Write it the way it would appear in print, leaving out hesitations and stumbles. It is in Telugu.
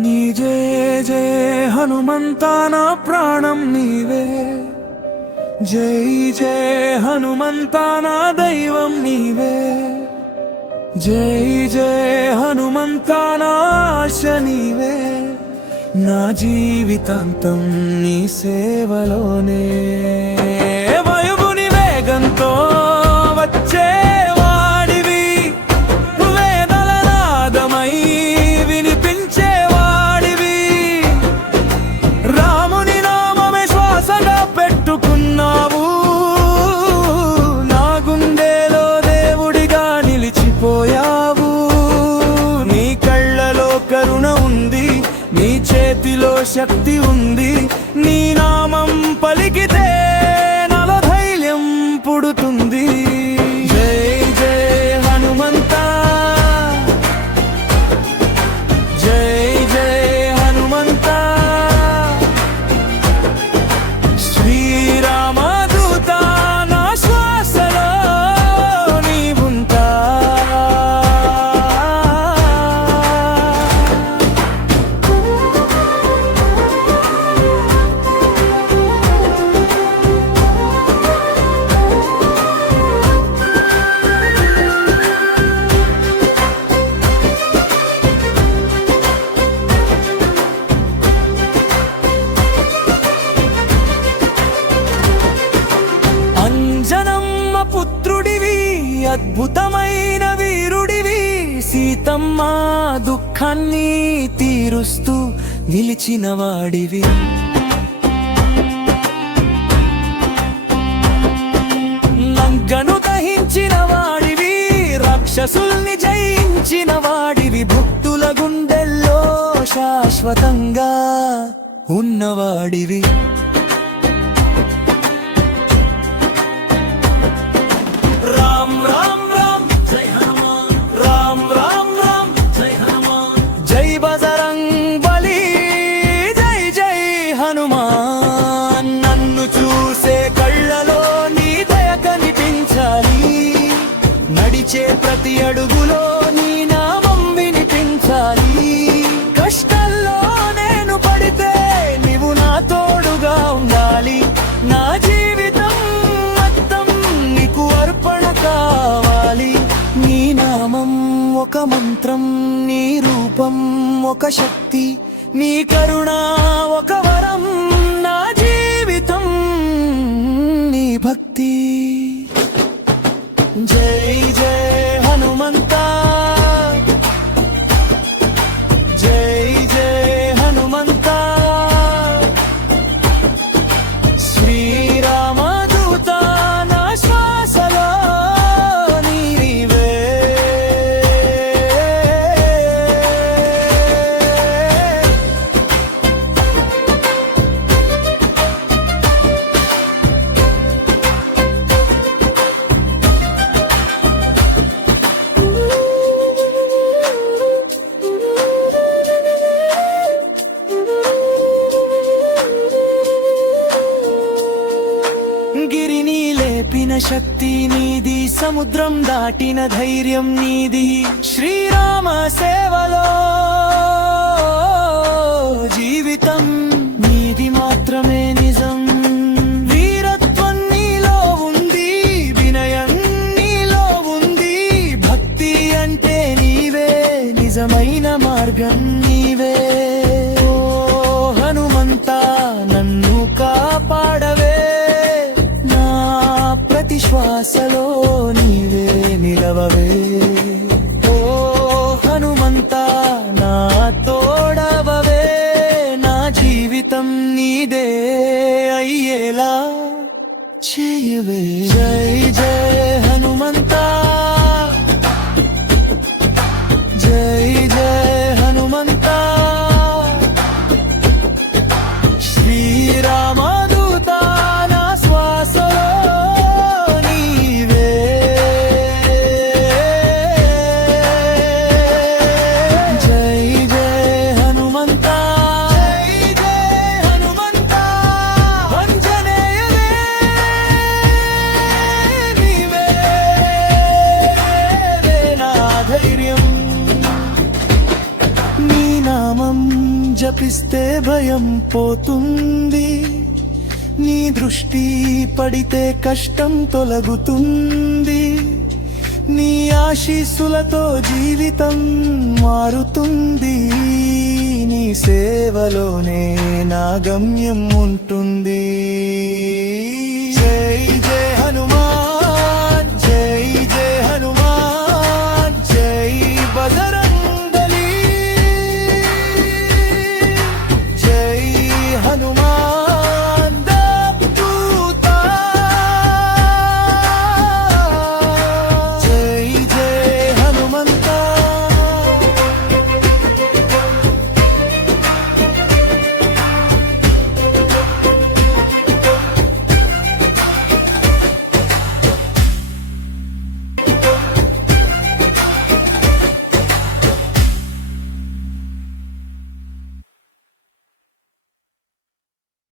నీ జయ జయ హనుమంతా నా ప్రాణం నీవే, జై జయ హనుమంతా నా దైవం నీవే, జై జయ హనుమంతా నా ఆశ నీవే, నా జీవితాంతం నీ సేవలోనే. వాయువుని వేగంతో వచ్చే వాడివి, వేదల నాదమై వినిపించే వాడివి, రాముని నామమే శ్వాసగా పెట్టుకున్నావు, నా గుండెలో దేవుడిగా నిలిచిపోయావు. నీ కళ్ళలో కరుణ ఉంది, నీ చేతిలో శక్తి ఉంది, నీ నామం పలికితే నాలో ధైర్యం పుడుతుంది. జై జయ హనుమంతా, జై జయ హనుమంతా, శ్రీరామదూత నా శ్వాసలో నీవుంటా. అంజనమ్మ పుత్రుడివి, అద్భుతమైన వీరుడివి, సీతమ్మ దుఃఖాన్ని తీరుస్తూ నిలిచిన వాడివి. లంకను దహించిన వాడివి, రాక్షసుల్ని జయించిన వాడివి, భక్తుల గుండెల్లో శాశ్వతంగా ఉన్నవాడివి. రామ్ రామ్ రామ్ జై హనుమాన్, రామ్ రామ్ రామ్ జై హనుమాన్, జై బజరంగ్ బలి, జై జై హనుమాన్. నన్ను చూసే కళ్ళలో నీ దయ కనిపించాలి, నడిచే ప్రతి అడుగులో నీ నామం వినిపించాలి. కష్టాల్లో నేను పడితే నీవు నా తోడుగా ఉండాలి, నా జీవితం మొత్తం నీకు అర్పణ కావాలి. నీ నామం ఒక మంత్రం, నీ రూపం ఒక శక్తి, నీ కరుణ ఒక వరం, నా జీవితం నీ భక్తి. జై జయ హనుమంతా, జై జయ హనుమంతా, శ్రీరామదూత నా శ్వాసలో నీవే. గిరిని లేపిన శక్తి నీది, సముద్రం దాటిన ధైర్యం నీది, శ్రీరామ సేవలో జీవితం నీది మాత్రమే నిజం. వీరత్వం నీలో ఉంది, వినయం నీలో ఉంది, భక్తి అంటే నీవే, నిజమైన మార్గం నీవే. ఓ హనుమంతా నన్ను కాపాడవే, ప్రతి శ్వాసలో నీవే నిలవవే. ఓ హనుమంతా నా తోడవవే, నా జీవితం నీదే అయ్యేలా చేయవే. జై జయ హనుమంతా, జై జయ హనుమంతా, శ్రీరామదూత నా శ్వాసలో నీవే. నామం జపిస్తే భయం పోతుంది, నీ దృష్టి పడితే కష్టం తొలగుతుంది, నీ ఆశీస్సులతో జీవితం మారుతుంది, నీ సేవలోనే నా గమ్యం ఉంటుంది.